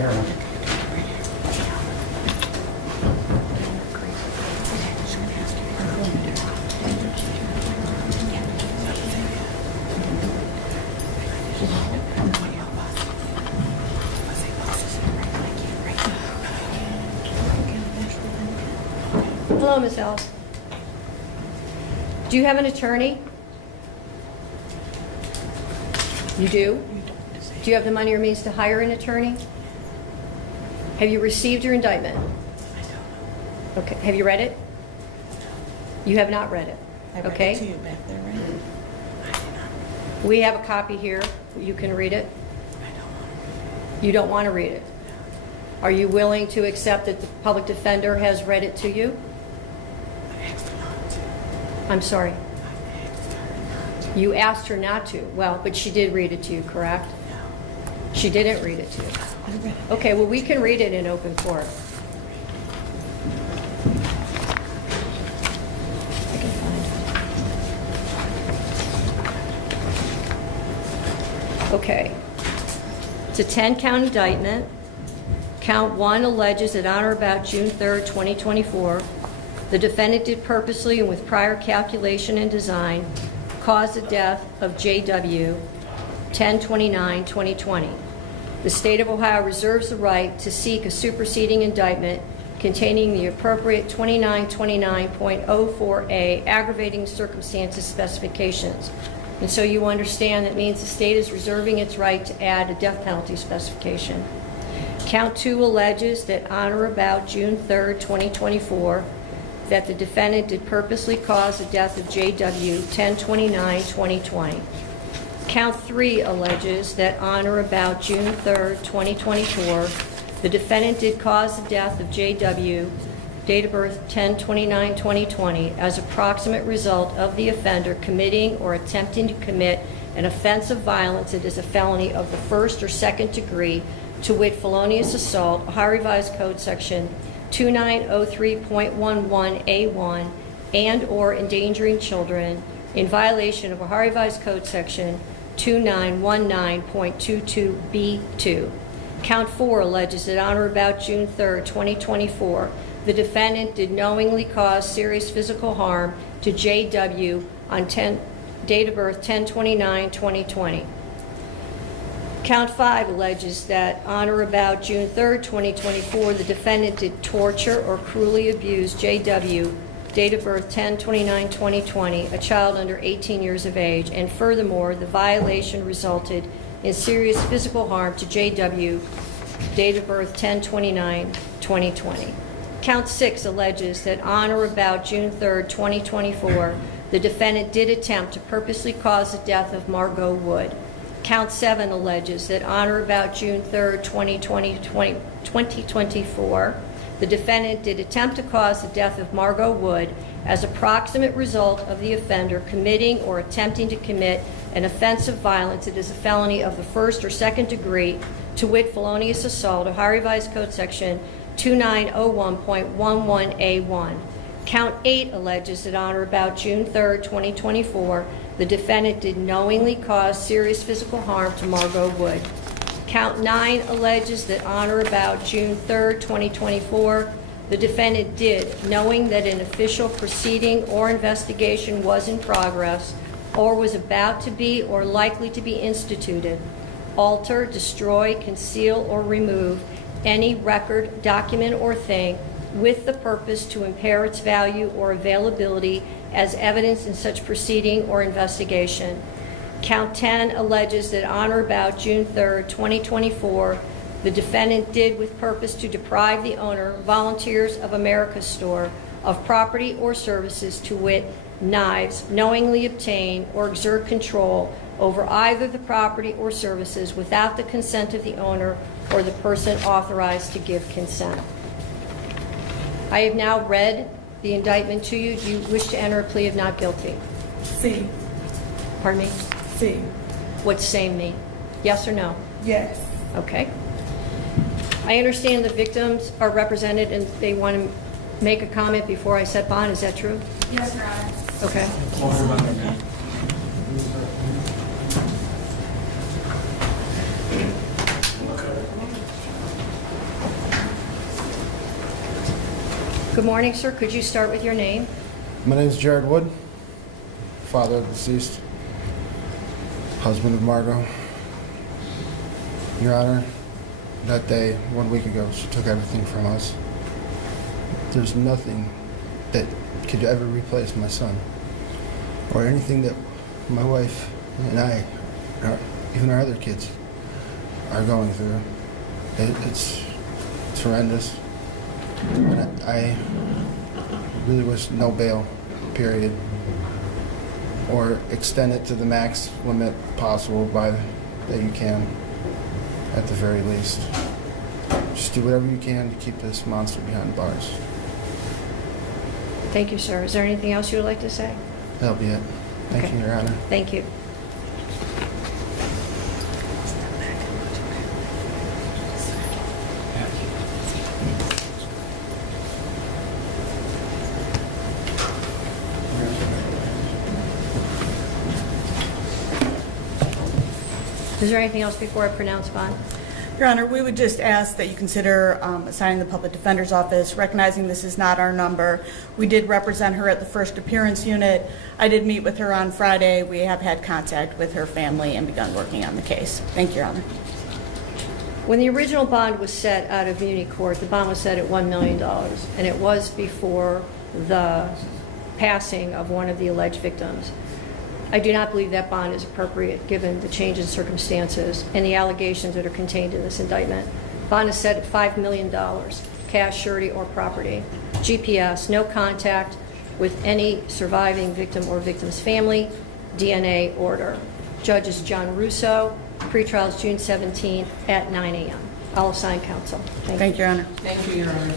Hello, Ms. Ellis. Do you have an attorney? You do? Do you have the money or means to hire an attorney? Have you received your indictment? Okay. Have you read it? You have not read it. I read Okay. it to you back there, right? We have a copy here. You can read it. You don't want to read it. Are you willing to accept that the public defender has read it to you? I'm sorry. You asked her not to. Well, but she did read it to you, correct? She didn't read it to you. Okay, well, we can read it in open court. I can find it. Okay. It's a 10-count indictment. Count 1 alleges that on or about June 3rd, 2024, the defendant did purposely and with prior calculation and design cause the death of J.W. 10/29/2020. The state of Ohio reserves the right to seek a superseding indictment containing the appropriate 2929.04a aggravating circumstances specifications. And so you understand that means the state is reserving its right to add a death penalty specification. Count 2 alleges that on or about June 3rd, 2024, that the defendant did purposely cause the death of J.W. 10/29/2020. Count 3 alleges that on or about June 3rd, 2024, the defendant did cause the death of J.W., date of birth 10/29/2020, as a proximate result of the offender committing or attempting to commit an offense of violence that is a felony of the first or second degree, to wit, felonious assault, Ohio Revised Code Section 2903.11A1, and or endangering children in violation of Ohio Revised Code Section 2919.22B2. Count 4 alleges that on or about June 3rd, 2024, the defendant did knowingly cause serious physical harm to J.W. on date of birth 10/29/2020. Count 5 alleges that on or about June 3rd, 2024, the defendant did torture or cruelly abuse J.W., date of birth 10/29/2020, a child under 18 years of age, and furthermore, the violation resulted in serious physical harm to J.W., date of birth 10/29/2020. Count 6 alleges that on or about June 3rd, 2024, the defendant did attempt to purposely cause the death of Margot Wood. Count 7 alleges that on or about June 3rd, 2024, the defendant did attempt to cause the death of Margot Wood as a proximate result of the offender committing or attempting to commit an offense of violence that is a felony of the first or second degree, to wit, felonious assault, Ohio Revised Code Section 2901.11A1. Count 8 alleges that on or about June 3rd, 2024, the defendant did knowingly cause serious physical harm to Margot Wood. Count 9 alleges that on or about June 3rd, 2024, the defendant did, knowing that an official proceeding or investigation was in progress or was about to be or likely to be instituted, alter, destroy, conceal, or remove any record, document, or thing with the purpose to impair its value or availability as evidence in such proceeding or investigation. Count 10 alleges that on or about June 3rd, 2024, the defendant did with purpose to deprive the owner, Volunteers of America store, of property or services, to wit, knives, knowingly obtain or exert control over either the property or services without the consent of the owner or the person authorized to give consent. I have now read the indictment to you. Do you wish to enter a plea of not guilty? C. Pardon me? C. What's same mean? Yes or no? Yes. Okay. I understand the victims are represented and they want to make a comment before I set bond. Is that true? Yes, Your Honor. Okay. Good morning, sir. Could you start with your name? My name is Jared Wood, father of the deceased, husband of Margot. Your Honor, that day, 1 week ago, she took everything from us. There's nothing that could ever replace my son, or anything that my wife and I, or even our other kids, are going through. It's horrendous. And I really wish no bail, period, or extend it to the max limit possible that you can, at the very least. Just do whatever you can to keep this monster behind bars. Thank you, sir. Is there anything else you would like to say? That'll be it. Thank Okay. you, Your Honor. Thank you. Is there anything else before I pronounce bond? Your Honor, we would just ask that you consider assigning the Public Defender's Office, recognizing this is not our number. We did represent her at the first appearance unit. I did meet with her on Friday. We have had contact with her family and begun working on the case. Thank you, Your Honor. When the original bond was set out of Muni Court, the bond was set at $1 million, and it was before the passing of one of the alleged victims. I do not believe that bond is appropriate given the change in circumstances and the allegations that are contained in this indictment. Bond is set at $5 million, cash, surety, or property. GPS, no contact with any surviving victim or victim's family. DNA order. Judge is John Russo. Pretrial is June 17th at 9 a.m. I'll assign counsel. Thank you. Thank you, Your Honor. Thank you, Your Honor.